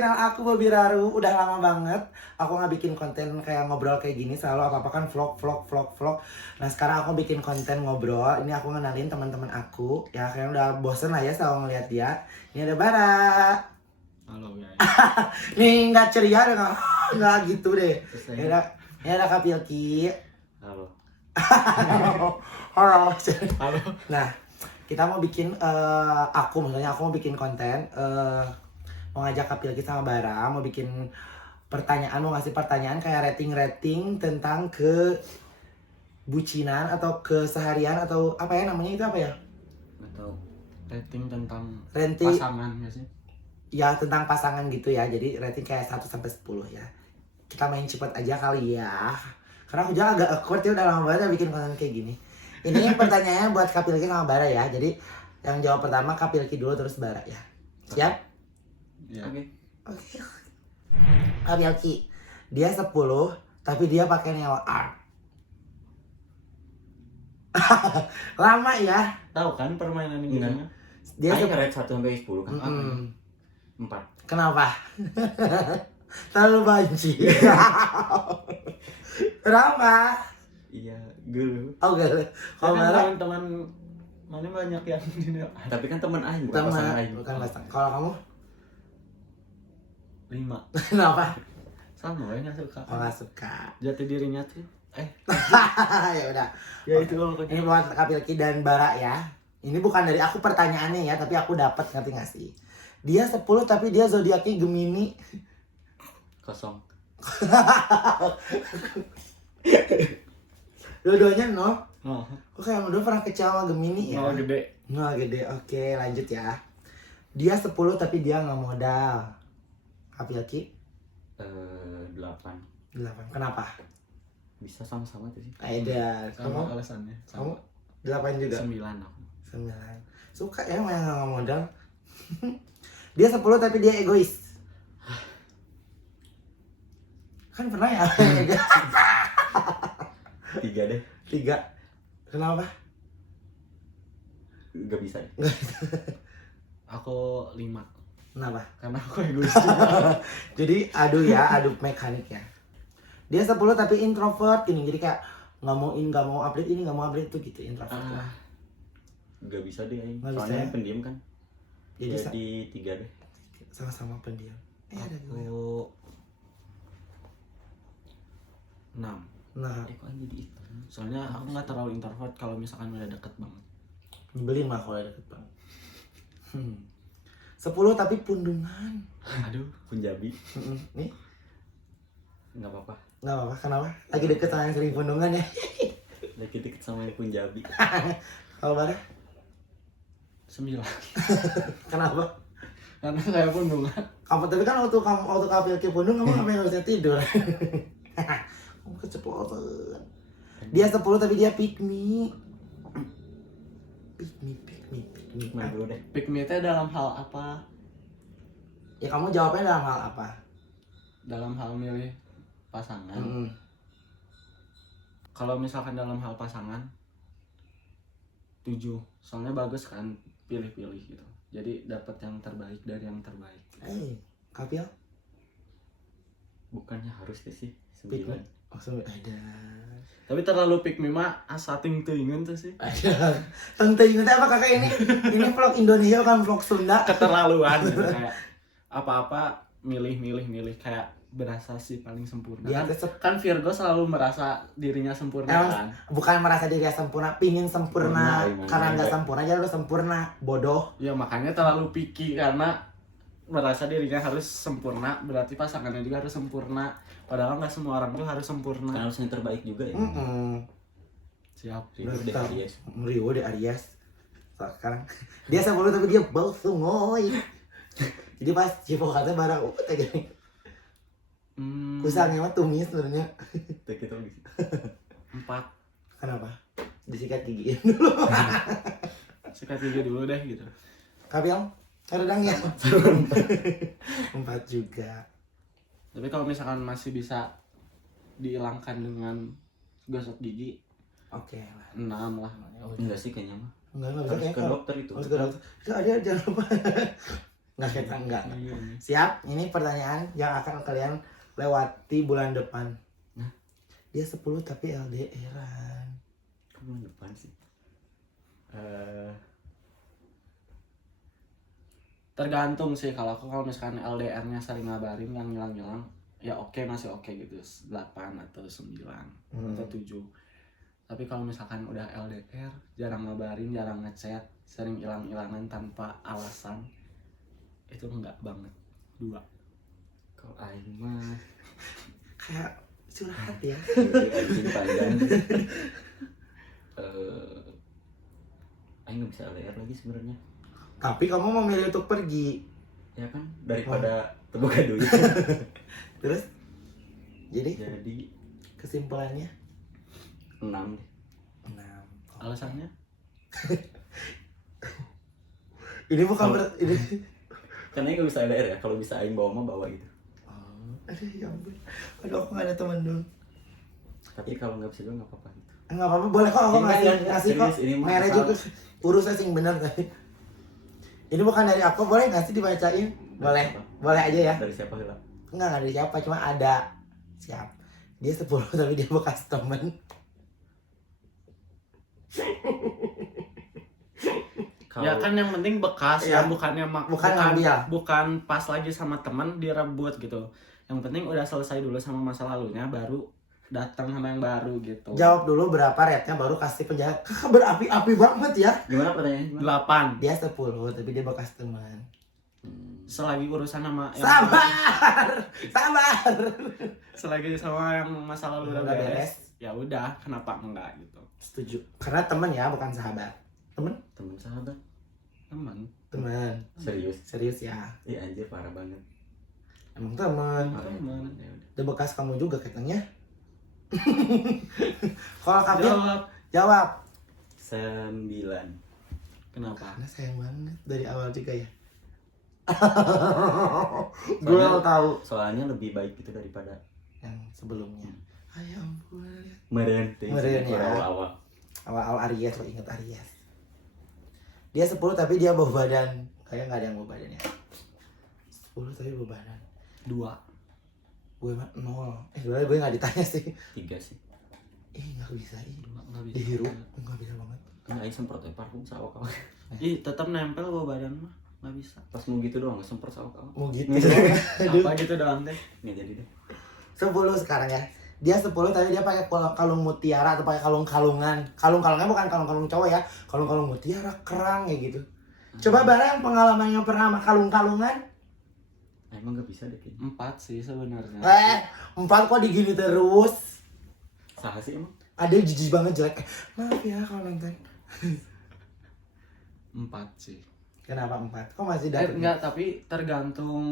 channel aku Bobby Raru. Udah lama banget aku nggak bikin konten kayak ngobrol kayak gini. Selalu apa-apa kan vlog. Nah sekarang aku bikin konten ngobrol. Ini aku ngenalin teman-teman aku. Ya kayaknya udah bosen lah ya selalu ngeliat dia. Ini ada Bara. Halo guys. Nih nggak ceria nggak gitu deh. Ini ada Kak Pilki. Halo. Halo. Halo. Nah kita mau bikin aku mau bikin konten mau ngajak Kak Pilki sama Bara mau bikin pertanyaan, mau ngasih pertanyaan kayak rating tentang kebucinan atau keseharian atau apa ya namanya itu apa ya? Atau rating tentang Rating pasangan nggak sih? ya tentang pasangan gitu ya. Jadi rating kayak 1 sampai 10 ya. Kita main cepet aja kali ya. Karena aku juga agak awkward ya, udah lama banget bikin konten kayak gini. Ini pertanyaannya buat Kak Pilki sama Bara ya. Jadi yang jawab pertama Kak Pilki dulu terus Bara ya. Siap? Ya. Oke. Kak Pilki, dia 10 tapi dia pakai neo art. Lama ya. Tahu kan permainan ini? Enggak. Dia Ayo rate 1 sampai 10 kan? 4. Kenapa? Terlalu banci. Kenapa? Iya, dulu. Oh gak. Kalau Kan Bara teman-teman mana banyak yang ini. Tapi kan teman aing bukan pasangan teman, aing. bukan pasangan. Kalau kamu 5. kenapa? Sama ya nggak suka. Oh nggak suka. Jati dirinya tuh. Ya udah. Ya itu pokoknya. Ini buat Kak Pilki dan Bara ya. Ini bukan dari aku pertanyaannya ya, tapi aku dapat, ngerti nggak sih? Dia 10 tapi dia zodiaknya Gemini. Kosong. Dua-duanya no. Oh, Kok kayak dulu pernah kecewa sama Gemini ya? mau gede. Nggak gede. Oke, lanjut ya. Dia 10 tapi dia nggak modal. Kak Pilki 8. 8. Kenapa? Bisa sama-sama tuh sih. Ada. Sama Kamu alasannya. kamu 8 juga. 9 aku. 9. Suka ya main nggak modal. Dia 10 tapi dia egois. Kan pernah ya? 3 deh. 3. Kenapa? Gak bisa deh. Aku 5. Kenapa? Karena aku egois juga. Jadi adu mekanik ya. Dia 10 tapi introvert gini. Jadi kayak nggak mau update ini, nggak mau update itu gitu, introvert lah. Gak bisa deh aing. Nggak bisa Soalnya ya? yang pendiam kan. Jadi 3 deh. sama-sama pendiam. Ada gue. Aku 6. Nah, Kok aing jadi itu? Soalnya aku nggak terlalu introvert kalau misalkan udah deket banget. nyebelin lah kalau deket banget. 10 tapi pundungan. Aduh. Punjabi. Nih, Gak apa-apa. nggak apa-apa. Kenapa? Lagi deket sama yang sering pundungan ya. Lagi deket sama yang Punjabi. Kalau Bara? 9. Kenapa? Karena saya pundungan. Tapi kan waktu Kak Pilki pundung kamu sampai nggak bisa tidur. Kamu keceplosan. Dia 10 tapi dia pick me. Main dulu deh. Pick me teh dalam hal apa? Ya kamu jawabnya dalam hal apa? Dalam hal milih pasangan. Kalau misalkan dalam hal pasangan 7. Soalnya bagus kan pilih-pilih gitu. Jadi dapat yang terbaik dari yang terbaik. Kak Pil? Bukannya harus deh sih. Pick me. 9. Oh, sampai ada. Tapi terlalu pick me mah asa ting-tingan tuh sih. Ada. Tentu ingat apa kakak ini? Ini vlog Indonesia kan vlog Sunda. Keterlaluan gitu. Kayak apa-apa milih kayak berasa sih paling sempurna. Dia Kan Virgo selalu merasa dirinya sempurna kan. bukan merasa dirinya sempurna, pingin sempurna. Sempurna, Karena iya. nggak sempurna aja udah sempurna, bodoh. Ya makanya terlalu picky karena merasa dirinya harus sempurna, berarti pasangannya juga harus sempurna. Padahal nggak semua orang tuh harus sempurna. Kan harus yang terbaik juga ya. Siap. Rio deh Aries. Rio de Aries. Sekarang dia 10 tapi dia bau sungoy. Jadi pas cipokatnya barang aja nih. Kusangnya mah tumis sebenarnya. Tuh kita lagi. 4. Kenapa? Disikat gigiin dulu. Sikat gigi dulu deh gitu. Kapiang, redang ya. 4 juga. Tapi kalau misalkan masih bisa dihilangkan dengan gosok gigi, Oke lah. 6 lah. Enggak sih kayaknya mah. Enggak bisa Harus kayak ke dokter itu. Harus ke dokter. Itu ada jangan lupa. Nggak kita enggak. Iya, iya. Siap? Ini pertanyaan yang akan kalian lewati bulan depan. Nah. Dia 10 tapi LDR-an. Ke bulan depan sih. Tergantung sih, kalau misalkan LDR-nya sering ngabarin yang ngilang-ngilang, ya oke, masih oke gitu, 8 atau 9 atau 7. Tapi kalau misalkan udah LDR, jarang ngabarin, jarang ngechat, sering hilang-hilangan tanpa alasan, itu enggak banget. 2. Kalau aing mah Kayak curhat ya. anjing panjang. Aing nggak bisa LDR lagi sebenarnya. Tapi kamu memilih untuk pergi. Ya kan daripada terbuka duit. Terus? Jadi Jadi kesimpulannya 6 deh. 6. Alasannya? Ini bukan ini. Karena Aing nggak bisa LDR ya. Kalau bisa Aing bawa mah bawa gitu. Aduh ya ampun. Aduh aku gak ada teman dong. Tapi kalau nggak bisa juga nggak apa-apa gitu. Enggak apa-apa, boleh kok aku Ini ngasih enggak, ngasih kok. serius, ini mah Merek asal- juga urusnya sing bener tadi. Ini bukan dari aku, boleh nggak sih dibacain? Boleh. Apa? Boleh aja ya. Dari siapa lah? Enggak dari siapa, cuma ada. Siap. Dia 10 tapi dia bekas temen. Ya kan yang penting bekas Iya. ya, bukannya Bukan ngambil. bukan pas lagi sama teman direbut gitu. Yang penting udah selesai dulu sama masa lalunya, baru datang sama yang baru gitu. Jawab dulu berapa rate-nya baru kasih penjelasan. Kakak berapi-api banget ya. Gimana pertanyaannya? Gimana? 8. Dia 10 tapi dia bekas teman. Selagi urusan sama yang Sabar. Sabar. selagi sama yang masa lalu udah Udah beres. beres, ya udah, kenapa enggak gitu. Setuju. Karena teman ya, bukan sahabat. Temen? Temen sahabat. Teman. Teman. Serius. Serius ya. Iya anjir parah banget. Emang teman. Teman. Ya udah. Dia bekas kamu juga katanya. Kalau kamu Jawab. jawab. 9. Kenapa? Karena sayang banget dari awal juga ya. Gue Soalnya- tahu Soalnya lebih baik itu daripada yang sebelumnya. Ay ampun. meren. Meren ya. Awal-awal. Awal-awal Aries lo inget Aries. Dia 10 tapi dia bawa badan. Kayak nggak ada yang bawa badan ya. 10 tapi bawa badan. 2. Gue mah 0. Sebenarnya gue nggak ditanya sih. 3 sih. Nggak bisa ini. Enggak bisa. Dihirup nggak bisa banget. Kan Aing semprot parfum sama kawan. Ih, tetap nempel bawa badan mah. Enggak bisa. Pas mau gitu doang semprot sama kawan. Mau gitu. Apa gitu doang teh? Nggak jadi deh. 10 sekarang ya. Dia 10 tapi dia pakai kalung mutiara atau pakai kalung-kalungan. Kalung-kalungnya bukan kalung-kalung cowok ya. Kalung-kalung mutiara, kerang kayak gitu. Coba Bara yang pengalamannya pernah sama kalung-kalungan. Emang nggak bisa deh kayaknya. 4 sih sebenarnya. 4 kok digini terus. Saha sih emang? Ada yang jijik banget jelek. Maaf ya kalau nonton. 4 sih. Kenapa 4? Kok masih dapet Enggak, tapi tergantung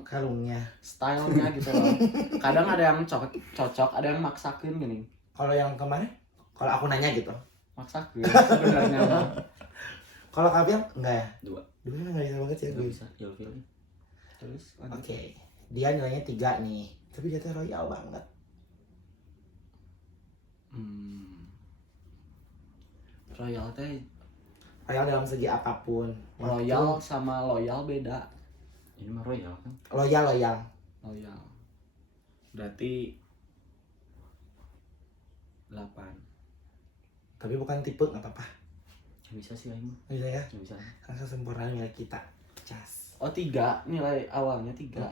kalungnya? stylenya gitu loh. Kadang ada yang cocok, ada yang maksakin gini. Kalau yang kemarin? Kalau aku nanya gitu. Maksakin sebenarnya. Kalau Kapiel enggak ya? 2. Dua enggak bisa banget ya Nggak gue. bisa. Ilfil nih. Terus lanjut. Oke. Dia nilainya 3 nih. Tapi dia tuh royal banget. Royal teh, Royal dalam segi apapun. royal sama loyal beda. Ini mah royal kan? Loyal. Loyal. Berarti 8. Tapi bukan tipe nggak apa-apa. Nggak bisa sih Aing mah. Bisa ya. Nggak bisa. Kan kesempurnaan milik kita. Cas. Oh 3, nilai awalnya 3.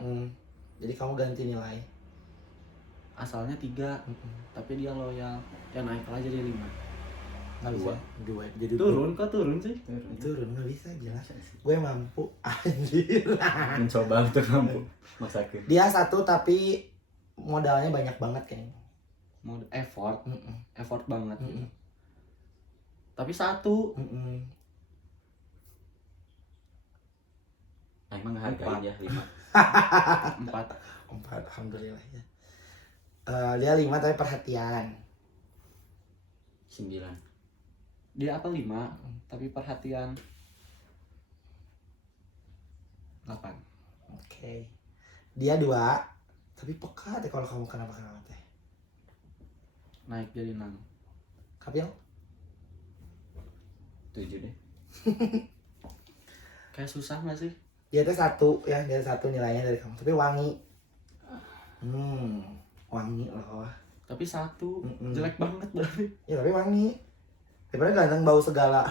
Jadi kamu ganti nilai. Asalnya 3, tapi dia loyal. Ya naik lah jadi 5. Nggak bisa. 2. Jadi Turun, kok turun sih? Turun nggak bisa jelas. Masa sih? Gue mampu. Anjir. Mencoba untuk mampu masakin. Dia 1 tapi modalnya banyak banget kayaknya. Mau effort banget gitu. Mm-mm. Tapi 1. Aing mah ngehargain ya 5. 4. 4 alhamdulillah ya. Dia 5 tapi perhatian. 9. Dia apa 5, tapi perhatian 8. Oke. Dia 2 tapi peka deh kalau kamu kenapa teh. Naik jadi 6. Kapiel? 7 deh. Kayak susah gak sih? Dia tuh 1 ya, dia 1 nilainya dari kamu, tapi wangi. Wangi loh. Tapi 1 Mm-mm. jelek banget berarti. Ya tapi wangi. Daripada ganteng bau segala.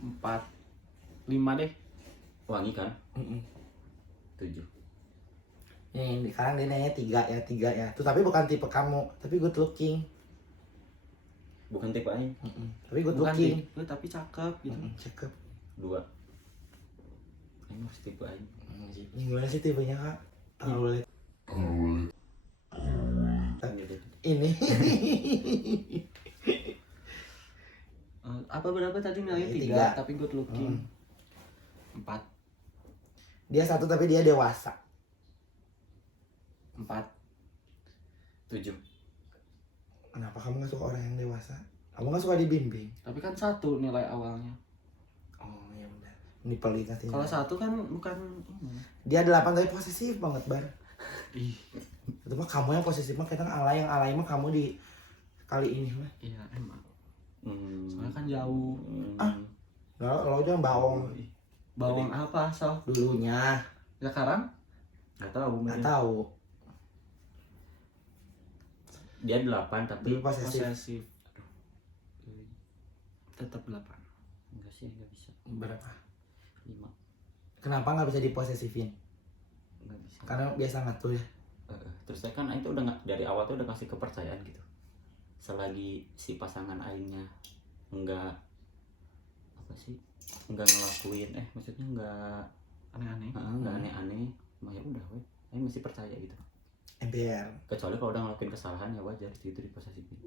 4, 5 deh. Wangi kan? 7. Nih, sekarang dia nanya 3 ya. Tuh tapi bukan tipe kamu, tapi good looking. Bukan tipe aing. Tapi good Bukan looking. tipe, tapi cakep gitu. Cakep. 2. Aing harus tipe aing. Gimana sih tipenya kak? Tahu boleh. Ini. Apa berapa tadi nilainya? Tiga. 3, tapi good looking. 4. Dia 1 tapi dia dewasa. 4. 7. Kenapa kamu gak suka orang yang dewasa? Kamu gak suka dibimbing? Tapi kan 1 nilai awalnya. Oh ya udah. Ini pelit nanti. Kalau 1 kan bukan ini. Dia 8 tapi posesif banget bar. Ih, Itu mah kamu yang posesif mah kita alay, yang alay mah kamu di kali ini mah. iya emang. Hmm. Soalnya kan jauh. Ah. Lo jangan bawong Bawang apa so? dulunya. Sekarang? Gak tahu. Nggak mungkin. tahu. Dia 8 tapi Dulu posesif. Posesif. Tetap 8. enggak sih, enggak bisa. Berapa? 5. Kenapa nggak bisa diposesifin? Enggak bisa. Karena biasa ngatur ya. Terus saya kan aing tuh udah dari awal tuh udah kasih kepercayaan gitu. Selagi si pasangan aingnya enggak apa sih? Enggak ngelakuin maksudnya enggak Aneh-aneh. enggak aneh-aneh, mah ya udah we. Aing masih percaya gitu. MBR. Kecuali kalau udah ngelakuin kesalahan ya wajar itu diposesifin.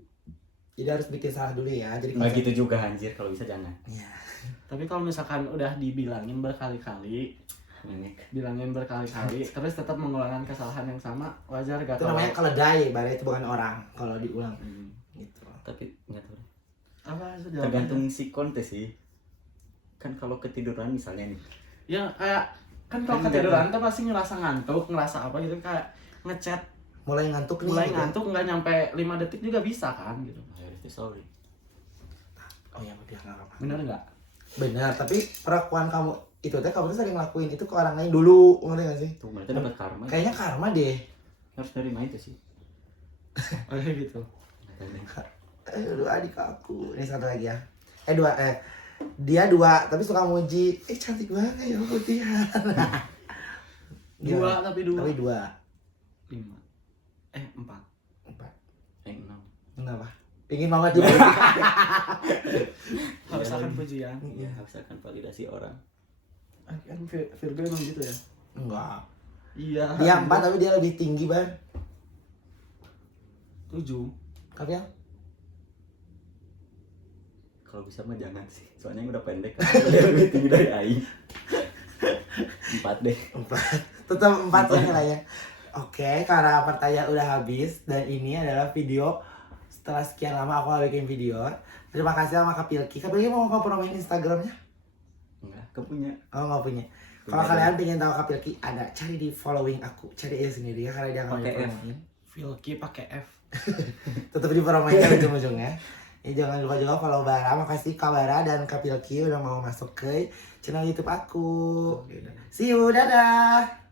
Jadi harus bikin salah dulu ya. Jadi Enggak gitu juga anjir, kalau bisa jangan. Ya. Tapi kalau misalkan udah dibilangin berkali-kali, Nenek. bilangin berkali-kali, terus tetap mengulangkan kesalahan yang sama, wajar gak? Itu namanya keledai, Bare itu bukan orang kalau diulang. Hmm. Gitu. Tapi enggak tahu deh. Apa sudah? Tergantung si kontes sih. Kan kalau ketiduran misalnya nih. Ya kayak kan kalau Kan ketiduran tuh pasti ngerasa ngantuk, ngerasa apa gitu kayak ngechat Mulai ngantuk nih. mulai gitu. ngantuk nggak nyampe 5 detik juga bisa kan gitu. Ya udah sorry. Oh ya udah nggak apa-apa. Bener nggak? Benar, tapi perlakuan kamu itu teh kamu tuh sering ngelakuin itu ke orang lain dulu, ngerti gak sih? Tuh berarti dapat karma. Kayaknya karma deh. Harus nerima itu sih. Oh gitu. Nggak tahu deh. Aduh adik aku. Ini satu lagi ya. Dia 2 tapi suka muji. Cantik banget ya putihan. 2 tapi 2. Tapi 2. 5. 4. 4. Aing 6. Kenapa? Pingin banget juga. Harus akan pujian. Ya harus akan validasi orang. Kan Virgo emang gitu ya? Enggak. Iya. Dia 4 tapi dia lebih tinggi, Bar. 7. Tapi ya? Kalau bisa mah jangan sih. Soalnya yang udah pendek kan. Dia lebih tinggi dari aing. 4 deh. 4. Tetap 4 ya nilainya. Oke, karena pertanyaan udah habis dan ini adalah video setelah sekian lama aku gak bikin video. Terima kasih sama Kak Pilki. Kak Pilki mau promoin Instagramnya? Enggak, kepunya. Oh nggak punya. Kalau kalian pengen tahu Kak Pilki, ada cari di following aku, cari aja sendiri ya karena dia nggak Pakai mau F. promoin. Vilki pakai F. Tetap di promoin ya ujung-ujungnya. Ya jangan lupa juga follow Bara. Makasih Kak Bara dan Kak Pilki udah mau masuk ke channel YouTube aku. See you, dadah.